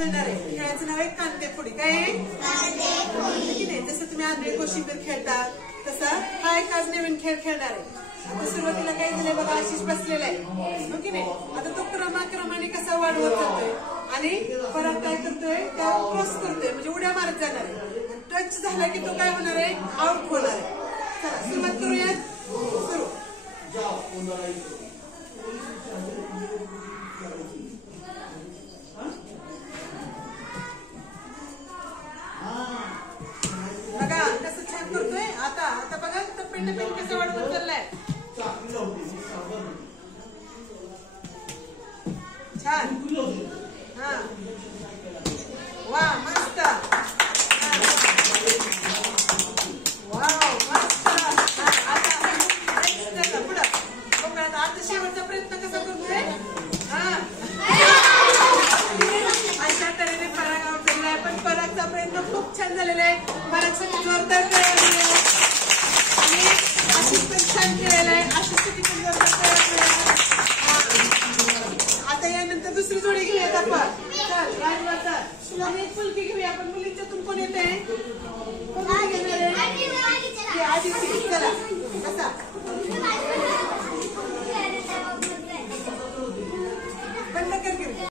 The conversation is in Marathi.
खेळणार आहे. खेळाचं नाव आहे कांदेफोडी. काय आहे की नाही? जसं तुम्ही आंधळी कोशिंबीर खेळता तसं हा एक आज नवीन खेळ खेळणार आहे. आता सुरुवातीला काय झालंय बघा, आशिष बसलेला आहे हो की नाही. आता तो क्रमाक्रमाने कसा वाढवत जातोय आणि परत काय करतोय, त्या क्रॉस करतोय म्हणजे उड्या मारत जाणार आहे. टच झाला की तो काय होणार आहे, आउट होणार आहे. चला सुरुवात करूयात. सुरू. बघा कसं छान करतोय. आता आता बघा पेंड कसं वाढवत चाललाय. छान. हा वा मस्त. वाव मस्त. आता पुढं बघा. आता शेवटचा प्रयत्न कसा करतोय. हा अशा तऱ्हेने पराग आउट झालेला आहे. पण परागचा प्रयत्न खूप छान झालेला आहे. परागसाठी जोरदार तयार आणि आशिष पण छान केलेला आहे. आशिषसाठी पण जोरदार तयार. आता यानंतर दुसरी जोडी घेऊयात आपण. चल राजवाचा आम्ही एक फुलकी घेऊया. आपण मुलींच्यातून कोण येत आहे, कोण घेणार आहे. आदिती. चला बसा.